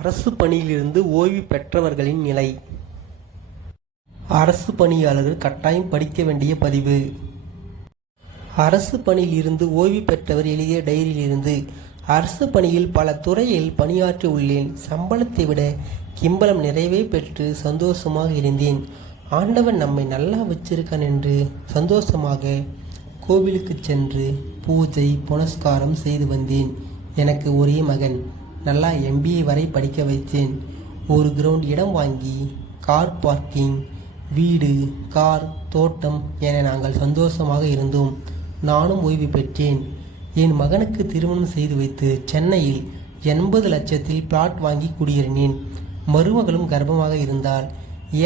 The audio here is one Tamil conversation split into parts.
அரசு பணியிலிருந்து ஓய்வு பெற்றவர்களின் நிலை. அரசு பணியாளர்கள் கட்டாயம் படிக்க வேண்டிய பதிவு. அரசு பணியில் இருந்து ஓய்வு பெற்றவர் எழுதிய டைரியிலிருந்து. அரசு பணியில் பல துறையில் பணியாற்றி உள்ளேன். சம்பளத்தை விட கிம்பளம் நிறைவே பெற்று சந்தோஷமாக இருந்தேன். ஆண்டவன் நம்மை நல்லா வச்சிருக்கான் என்று சந்தோஷமாக கோவிலுக்கு சென்று பூஜை புனஸ்காரம் செய்து வந்தேன். எனக்கு ஒரே மகன். நல்லா MBA வரை படிக்க வைத்தேன். ஒரு கிரவுண்ட் இடம் வாங்கி கார் பார்க்கிங், வீடு, கார், தோட்டம் என நாங்கள் சந்தோஷமாக இருந்தோம். நானும் ஓய்வு பெற்றேன். என் மகனுக்கு திருமணம் செய்து வைத்து சென்னையில் 80 லட்சத்தில் பிளாட் வாங்கி குடியேறினேன். மருமகளும் கர்ப்பமாக இருந்தால்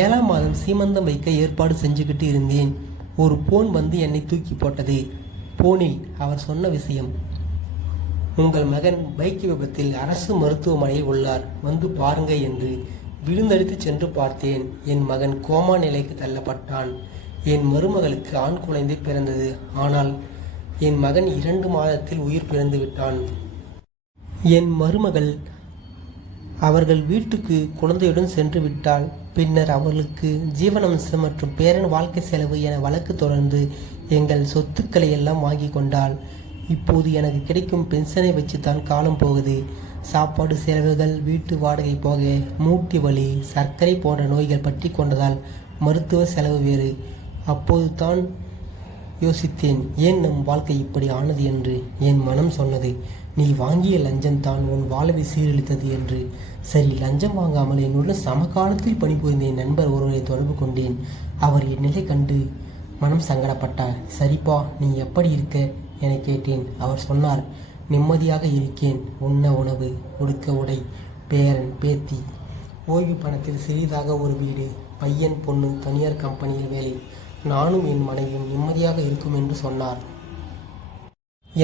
7ஆம் மாதம் சீமந்தம் வைக்க ஏற்பாடு செஞ்சுக்கிட்டு இருந்தேன். ஒரு போன் வந்து என்னை தூக்கி போட்டது. போனில் அவர் சொன்ன விஷயம்: உங்கள் மகன் பைக் விபத்தில் அரசு மருத்துவமனையில் உள்ளார், வந்து பாருங்க என்று. விழுந்தடித்து சென்று பார்த்தேன். என் மகன் கோமா நிலைக்கு தள்ளப்பட்டான். என் மருமகளுக்கு ஆண் குழந்தை பிறந்தது. ஆனால் என் மகன் 2 மாதத்தில் உயிர் பிறந்து விட்டான். என் மருமகள் அவர்கள் வீட்டுக்கு குழந்தையுடன் சென்று விட்டாள். பின்னர் அவர்களுக்கு ஜீவனாம்சம் மற்றும் பேரன் வாழ்க்கை செலவு என வழக்கு தொடர்ந்து எங்கள் சொத்துக்களை எல்லாம் வாங்கி கொண்டாள். இப்போது எனக்கு கிடைக்கும் பென்ஷனை வச்சுத்தான் காலம் போகுது. சாப்பாடு செலவுகள், வீட்டு வாடகை போக மூட்டி வலி, சர்க்கரை போன்ற நோய்கள் பற்றி கொண்டதால் மருத்துவ செலவு வேறு. அப்போது தான் யோசித்தேன், ஏன் நம் வாழ்க்கை இப்படி ஆனது என்று. என் மனம் சொன்னது, நீ வாங்கிய லஞ்சம் தான் உன் வாழ்வை சீரழித்தது என்று. சரி, லஞ்சம் வாங்காமல் என்னுடன் சமகாலத்தில் பணிபுரிந்த என் நண்பர் ஒருவரை தொடர்பு கொண்டேன். அவர் என் நிலை கண்டு மனம் சங்கடப்பட்டார். சரிப்பா, நீ எப்படி இருக்க என கேட்டேன். அவர் சொன்னார், நிம்மதியாக இருக்கேன். உண்ண உணவு, உடுக்க உடை, பேரன் பேத்தி, ஓய்வு பணத்தில் சிறிதாக ஒரு வீடு, பையன் பொண்ணு தனியார் கம்பெனியில் வேலை. நானும் என் மனைவியும் நிம்மதியாக இருக்கும் என்று சொன்னார்.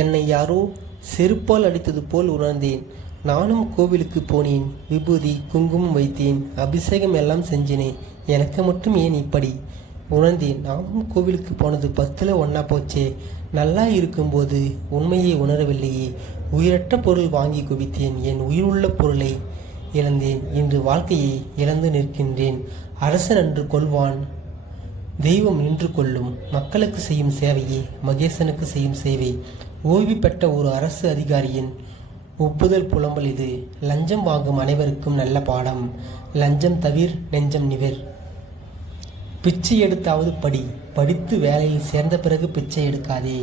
என்னை யாரோ செருப்பால் அடித்தது போல் உணர்ந்தேன். நானும் கோவிலுக்கு போனேன். விபூதி குங்குமம் வைத்தேன். அபிஷேகம் எல்லாம் செஞ்சினேன். எனக்கு மட்டும் ஏன் இப்படி உணர்ந்தேன். நானும் கோவிலுக்கு போனது 10ல் 1 போச்சே. நல்லா இருக்கும்போது உண்மையை உணரவில்லையே. உயிரற்ற பொருள் வாங்கி குவித்தேன். என் உயிருள்ள பொருளை இழந்தேன். இன்று வாழ்க்கையை இழந்து நிற்கின்றேன். அரசன் அன்று கொள்வான், தெய்வம் நின்று கொள்ளும். மக்களுக்கு செய்யும் சேவையே மகேசனுக்கு செய்யும் சேவை. ஓய்வு பெற்ற ஒரு அரசு அதிகாரியின் ஒப்புதல் புலம்பல் இது. லஞ்சம் வாங்கும் அனைவருக்கும் நல்ல பாடம். லஞ்சம் தவிர், நெஞ்சம் நிவர். பிச்சை எடுத்தாவது படி. படித்து வேலையில் சேர்ந்த பிறகு பிச்சை எடுக்காதே.